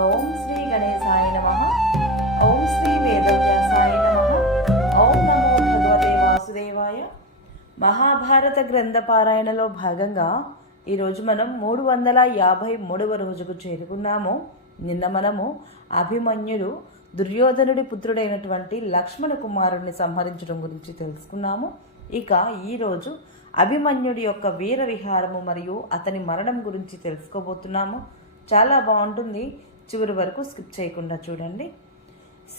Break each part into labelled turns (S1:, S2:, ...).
S1: ఓం శ్రీ గణేశాయ నమ. ఓం శ్రీ వేదవ్యాసాయ నమ. ఓం నమో భగవతే వాసుదేవాయ. మహాభారత గ్రంథ పారాయణలో భాగంగా ఈరోజు మనం మూడు వందల యాభై మూడవ రోజుకు చేరుకున్నాము. నిన్న మనము అభిమన్యుడు దుర్యోధనుడి పుత్రుడైనటువంటి లక్ష్మణ కుమారుడిని సంహరించడం గురించి తెలుసుకున్నాము. ఇక ఈరోజు అభిమన్యుడి యొక్క వీర విహారము మరియు అతని మరణం గురించి తెలుసుకోబోతున్నాము. చాలా బాగుంటుంది. చివరి వరకు స్కిప్ చేయకుండా చూడండి.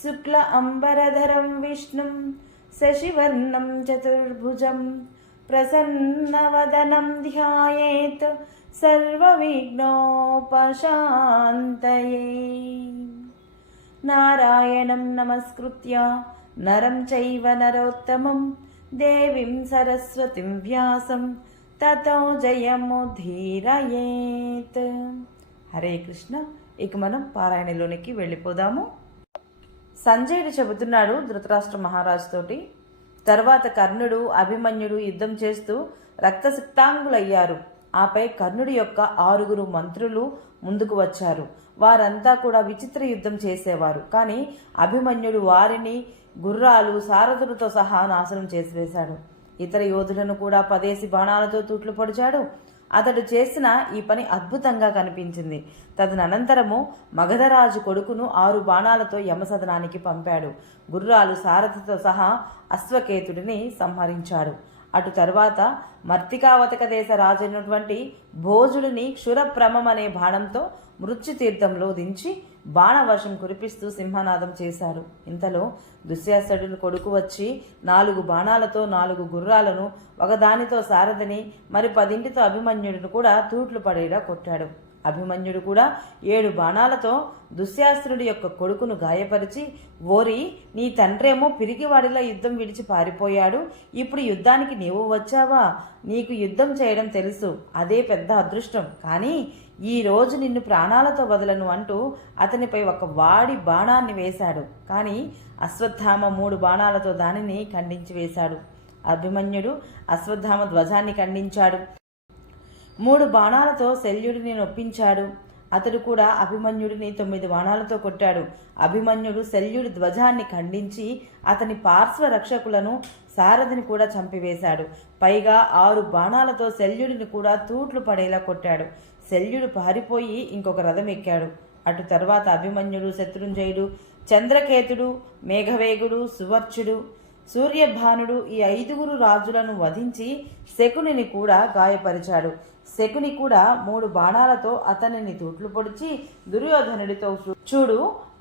S1: శుక్ల అంబరధరం విష్ణుం శశివర్ణం చతుర్భుజం ప్రసన్నవదనం ధ్యాయేత్ సర్వవిఘ్నోపశాంతయే. నారాయణం నమస్కృత్య నరం చైవ నరోత్తమం దేవీం సరస్వతిం వ్యాసం తతో జయముధీరయేత్ హరే కృష్ణ. ఇక మనం పారాయణలోనికి వెళ్ళిపోదాము. సంజయుడు చెబుతున్నాడు ధృతరాష్ట్ర మహారాజుతోటి తర్వాత కర్ణుడు అభిమన్యుడు యుద్ధం చేస్తూ రక్తసిక్తాంగులయ్యారు. ఆపై కర్ణుడి యొక్క ఆరుగురు మంత్రులు ముందుకు వచ్చారు. వారంతా కూడా విచిత్ర యుద్ధం చేసేవారు. కానీ అభిమన్యుడు వారిని గుర్రాలు సారథులతో సహా నాశనం చేసివేశాడు. ఇతర యోధులను కూడా పదేసి బాణాలతో తూట్లు పొడిచాడు. అతడు చేసిన ఈ పని అద్భుతంగా కనిపించింది. తదనంతరము మగధరాజు కొడుకును ఆరు బాణాలతో యమసదనానికి పంపాడు. గుర్రాలు సారథితో సహా అశ్వకేతుడిని సంహరించాడు. అటు తరువాత మర్తికావతక దేశ రాజైనటువంటి భోజుడిని క్షురప్రమం అనే బాణంతో మృత్యుతీర్థంలో దించి బాణవర్షం కురిపిస్తూ సింహనాదం చేశారు. ఇంతలో దుశ్శాసనుడి కొడుకు వచ్చి నాలుగు బాణాలతో నాలుగు గుర్రాలను ఒకదానితో సారథిని మరి పదింటితో అభిమన్యుడిని కూడా తూట్లు పడేలా కొట్టాడు. అభిమన్యుడు కూడా ఏడు బాణాలతో దుశ్శాస్త్రుడి యొక్క కొడుకును గాయపరిచి ఓరి నీ తండ్రేమో పిరిగివాడిలా యుద్ధం విడిచి పారిపోయాడు. ఇప్పుడు యుద్ధానికి నీవు వచ్చావా? నీకు యుద్ధం చేయడం తెలుసు. అదే పెద్ద అదృష్టం. కానీ ఈ రోజు నిన్ను ప్రాణాలతో వదలను అంటూ అతనిపై ఒక వాడి బాణాన్ని వేశాడు. కానీ అశ్వత్థామ మూడు బాణాలతో దానిని ఖండించి వేశాడు. అభిమన్యుడు అశ్వత్థామ ధ్వజాన్ని ఖండించాడు. మూడు బాణాలతో శల్యుడిని నొప్పించాడు. అతడు కూడా అభిమన్యుడిని తొమ్మిది బాణాలతో కొట్టాడు. అభిమన్యుడు శల్యుడి ధ్వజాన్ని ఖండించి అతని పార్శ్వ రక్షకులను సారథిని కూడా చంపివేశాడు. పైగా ఆరు బాణాలతో శల్యుడిని కూడా తూట్లు పడేలా కొట్టాడు. శల్యుడు పారిపోయి ఇంకొక రథం ఎక్కాడు. అటు తర్వాత అభిమన్యుడు శత్రుంజయుడు చంద్రకేతుడు మేఘవేగుడు సువర్చుడు సూర్యభానుడు ఈ ఐదుగురు రాజులను వధించి శకునిని కూడా గాయపరిచాడు. శకుని కూడా మూడు బాణాలతో అతనిని తూట్లు పొడిచి దుర్యోధనుడితో చూడు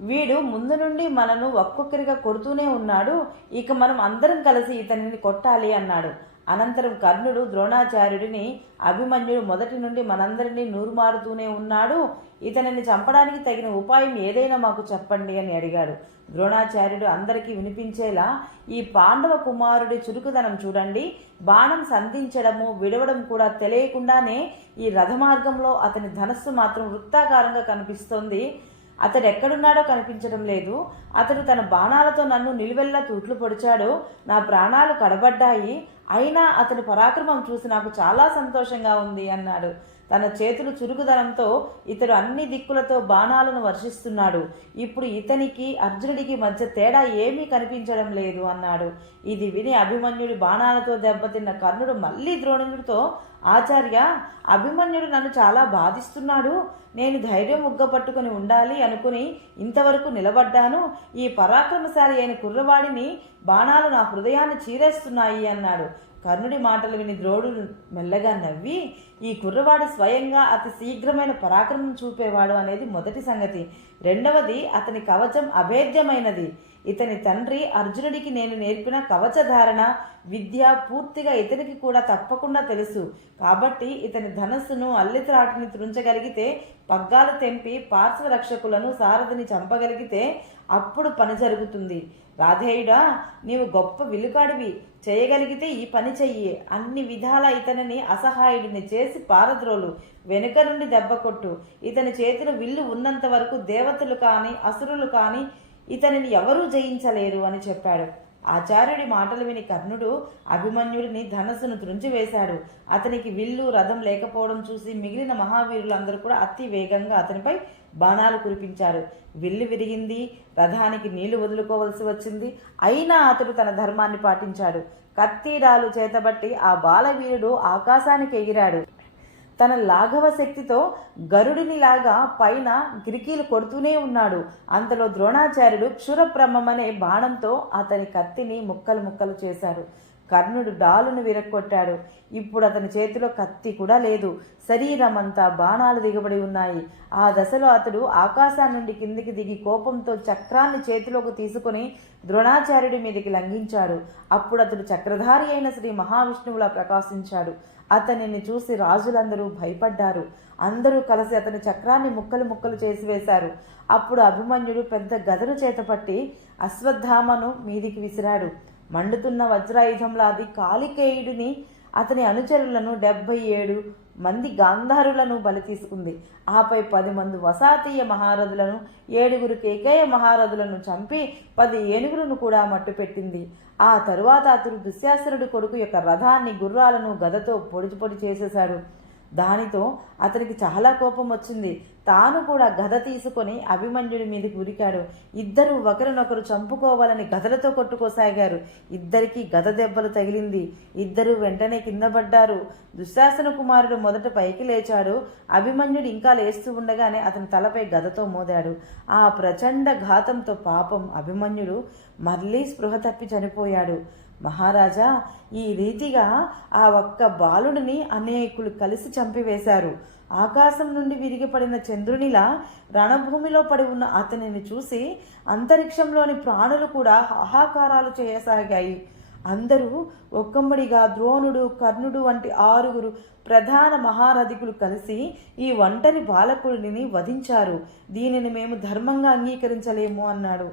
S1: వీడు ముందు నుండి మనను ఒక్కొక్కరిగా కొడుతూనే ఉన్నాడు. ఇక మనం అందరం కలిసి ఇతనిని కొట్టాలి అన్నాడు. అనంతరం కర్ణుడు ద్రోణాచార్యుడిని అభిమన్యుడు మొదటి నుండి మనందరినీ నూరుమారుతూనే ఉన్నాడు. ఇతనిని చంపడానికి తగిన ఉపాయం ఏదైనా మాకు చెప్పండి అని అడిగాడు. ద్రోణాచార్యుడు అందరికీ వినిపించేలా ఈ పాండవ కుమారుడి చురుకుదనం చూడండి. బాణం సంధించడము విడవడం కూడా తెలియకుండానే ఈ రథమార్గంలో అతని ధనస్సు మాత్రం వృత్తాకారంగా కనిపిస్తోంది. అతడు ఎక్కడున్నాడో కనిపించడం లేదు. అతడు తన బాణాలతో నన్ను నిలువెల్లా తూట్లు పొడిచాడు. నా ప్రాణాలు కడబడ్డాయి. అయినా అతని పరాక్రమం చూసి నాకు చాలా సంతోషంగా ఉంది అన్నాడు. తన చేతులు చురుకుదనంతో ఇతడు అన్ని దిక్కులతో బాణాలను వర్షిస్తున్నాడు. ఇప్పుడు ఇతనికి అర్జునుడికి మధ్య తేడా ఏమీ కనిపించడం లేదు అన్నాడు. ఇది విని అభిమన్యుడి బాణాలతో దెబ్బతిన్న కర్ణుడు మళ్ళీ ద్రోణుడితో ఆచార్య అభిమన్యుడు నన్ను చాలా బాధిస్తున్నాడు. నేను ధైర్యం ఉగ్గపట్టుకుని ఉండాలి అనుకుని ఇంతవరకు నిలబడ్డాను. ఈ పరాక్రమశాలి అయిన కుర్రవాడిని బాణాలు నా హృదయాన్ని చీరేస్తున్నాయి అన్నాడు. కర్ణుడి మాటలు విని ద్రోణుడు మెల్లగా నవ్వి ఈ కుర్రవాడు స్వయంగా అతి శీఘ్రమైన పరాక్రమం చూపేవాడు అనేది మొదటి సంగతి. రెండవది అతని కవచం అభేద్యమైనది. ఇతని తండ్రి అర్జునుడికి నేను నేర్పిన కవచధారణ విద్య పూర్తిగా ఇతనికి కూడా తప్పకుండా తెలుసు. కాబట్టి ఇతని ధనస్సును అల్లిత్రాటిని త్రుంచగలిగితే పగ్గాలు తెంపి పార్శ్వరక్షకులను సారథిని చంపగలిగితే అప్పుడు పని జరుగుతుంది. రాధేయుడా నీవు గొప్ప విలుకాడివి. చేయగలిగితే ఈ పని చెయ్యి. అన్ని విధాల ఇతనిని అసహాయుడిని చేసి పారద్రోలు. వెనుక నుండి దెబ్బ కొట్టు. ఇతని చేతిలో విల్లు ఉన్నంత వరకు దేవతలు కానీ అసురులు కానీ ఇతనిని ఎవరూ జయించలేరు అని చెప్పాడు. ఆచార్యుడి మాటలు విని కర్ణుడు అభిమన్యుడిని ధనస్సును త్రుంచివేశాడు. అతనికి విల్లు రథం లేకపోవడం చూసి మిగిలిన మహావీరులందరూ కూడా అతి వేగంగా అతనిపై బాణాలు కురిపించారు. విల్లు విరిగింది రథానికి నీళ్ళు వదులుకోవలసి వచ్చింది. అయినా అతడు తన ధర్మాన్ని పాటించాడు. కత్తిడాలు చేతబట్టి ఆ బాలవీరుడు ఆకాశానికి ఎగిరాడు. తన లాఘవ శక్తితో గరుడినిలాగా పైన గిరికీలు కొడుతూనే ఉన్నాడు. అంతలో ద్రోణాచార్యుడు క్షురబ్రహ్మమనే బాణంతో అతని కత్తిని ముక్కలు ముక్కలు చేశారు కర్ణుడు డాలును విరక్కొట్టాడు. ఇప్పుడు అతని చేతిలో కత్తి కూడా లేదు. శరీరం అంతా బాణాలు దిగబడి ఉన్నాయి. ఆ దశలో అతడు ఆకాశం నుండి కిందికి దిగి కోపంతో చక్రాన్ని చేతిలోకి తీసుకుని ద్రోణాచార్యుడి మీదకి లంఘించాడు. అప్పుడు అతడు చక్రధారి అయిన శ్రీ మహావిష్ణువులా ప్రకాశించాడు. అతనిని చూసి రాజులందరూ భయపడ్డారు. అందరూ కలిసి అతని చక్రాన్ని ముక్కలు ముక్కలు చేసి వేశారు. అప్పుడు అభిమన్యుడు పెద్ద గదను చేతపట్టి అశ్వత్థామను మీదికి విసిరాడు. మండుతున్న వజ్రాయుధంలా అది కాలికేయుడిని అతని అనుచరులను డెబ్బై ఏడు మంది గాంధారులను బలి తీసుకుంది. ఆపై పది మంది వసాతీయ మహారథులను ఏడుగురు కేకేయ మహారథులను చంపి పది ఏనుగులను కూడా మట్టుపెట్టింది ఆ తరువాత అతడు దుశ్శాసనుడి కొడుకు యొక్క రథాన్ని గుర్రాలను గదతో పొడిచి పొడి చేసేశాడు. దానితో అతనికి చాలా కోపం వచ్చింది. తాను కూడా గద తీసుకొని అభిమన్యుడి మీదకి ఉరికాడు. ఇద్దరు ఒకరినొకరు చంపుకోవాలని గదలతో కొట్టుకోసాగారు. ఇద్దరికి గద దెబ్బలు తగిలింది. ఇద్దరు వెంటనే కింద పడ్డారు. దుశ్శాసన కుమారుడు మొదట పైకి లేచాడు. అభిమన్యుడు ఇంకా లేస్తూ ఉండగానే అతని తలపై గదతో మోదాడు. ఆ ప్రచండ ఘాతంతో పాపం అభిమన్యుడు మళ్ళీ స్పృహ తప్పి చనిపోయాడు. మహారాజా ఈ రీతిగా ఆ ఒక్క బాలుడిని అనేకులు కలిసి చంపివేశారు. ఆకాశం నుండి విరిగిపడిన చంద్రునిలా రణభూమిలో పడి ఉన్న అతనిని చూసి అంతరిక్షంలోని ప్రాణులు కూడా హాహాకారాలు చేయసాగాయి. అందరూ ఒక్కమ్మడిగా ద్రోణుడు కర్ణుడు వంటి ఆరుగురు ప్రధాన మహారథికులు కలిసి ఈ ఒంటరి బాలకుడిని వధించారు. దీనిని మేము ధర్మంగా అంగీకరించలేము అన్నాడు.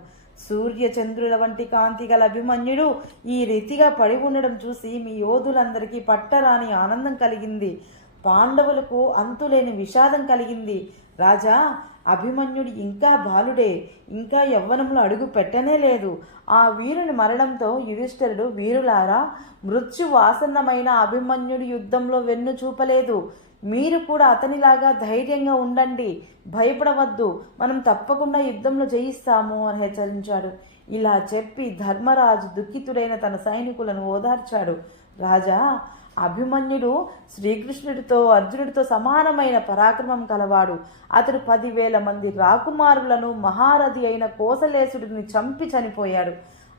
S1: సూర్య చంద్రుల వంటి కాంతి గల అభిమన్యుడు ఈ రీతిగా పడి ఉండడం చూసి మీ యోధులందరికీ పట్టరాని ఆనందం కలిగింది. పాండవులకు అంతులేని విషాదం కలిగింది. రాజా అభిమన్యుడు ఇంకా బాలుడే. ఇంకా యవ్వనంలో అడుగు పెట్టనే లేదు. ఆ వీరుని మరణంతో యుధిష్ఠరుడు వీరులారా మృత్యు వాసన్నమైన అభిమన్యుడి యుద్ధంలో వెన్ను చూపలేదు. మీరు కూడా అతనిలాగా ధైర్యంగా ఉండండి. భయపడవద్దు. మనం తప్పకుండా యుద్ధంలో జయిస్తాము అని హెచ్చరించాడు. ఇలా చెప్పి ధర్మరాజు దుఃఖితుడైన తన సైనికులను ఓదార్చాడు. రాజా అభిమన్యుడు శ్రీకృష్ణుడితో అర్జునుడితో సమానమైన పరాక్రమం కలవాడు. అతడు పదివేల మంది రాకుమారులను మహారథి అయిన కోసలేసుడిని చంపి చనిపోయాడు.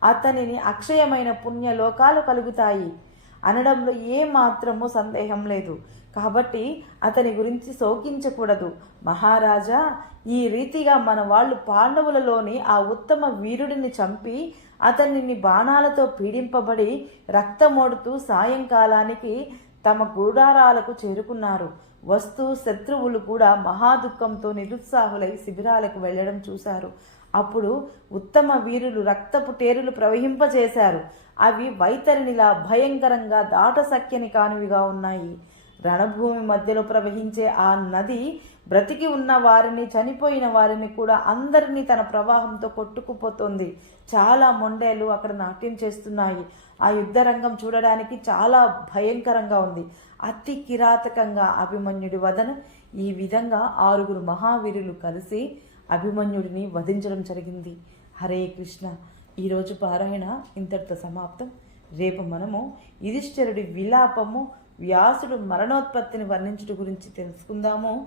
S1: అతనిని అక్షయమైన పుణ్యలోకాలు కలుగుతాయి. అనడంలో ఏ మాత్రము సందేహం లేదు. కాబట్టి అతని గురించి శోకించకూడదు. మహారాజా ఈ రీతిగా మన వాళ్ళు పాండవులలోని ఆ ఉత్తమ వీరుడిని చంపి అతనిని బాణాలతో పీడింపబడి రక్తమోడుతూ సాయంకాలానికి తమ గూడారాలకు చేరుకున్నారు. వస్తు శత్రువులు కూడా మహాదుఖంతో నిరుత్సాహులై శిబిరాలకు వెళ్ళడం చూశారు. అప్పుడు ఉత్తమ వీరులు రక్తపు టేరులు ప్రవహింపజేశారు. అవి వైతరినిలా భయంకరంగా దాటసఖ్యని కానివిగా ఉన్నాయి. రణభూమి మధ్యలో ప్రవహించే ఆ నది బ్రతికి ఉన్న వారిని చనిపోయిన వారిని కూడా అందరినీ తన ప్రవాహంతో కొట్టుకుపోతోంది. చాలా మొండేలు అక్కడ నాట్యం చేస్తున్నాయి. ఆ యుద్ధ రంగం చూడడానికి చాలా భయంకరంగా ఉంది. అతి కిరాతకంగా అభిమన్యుడి వదన. ఈ విధంగా ఆరుగురు మహావీరులు కలిసి అభిమన్యుడిని వధించడం జరిగింది. హరే కృష్ణ. ఈరోజు పారాయణ ఇంతటితో సమాప్తం. రేపు మనము యుధిష్ఠరుడి విలాపము వ్యాసుడు మరణోత్పత్తిని వర్ణించడం గురించి తెలుసుకుందాము.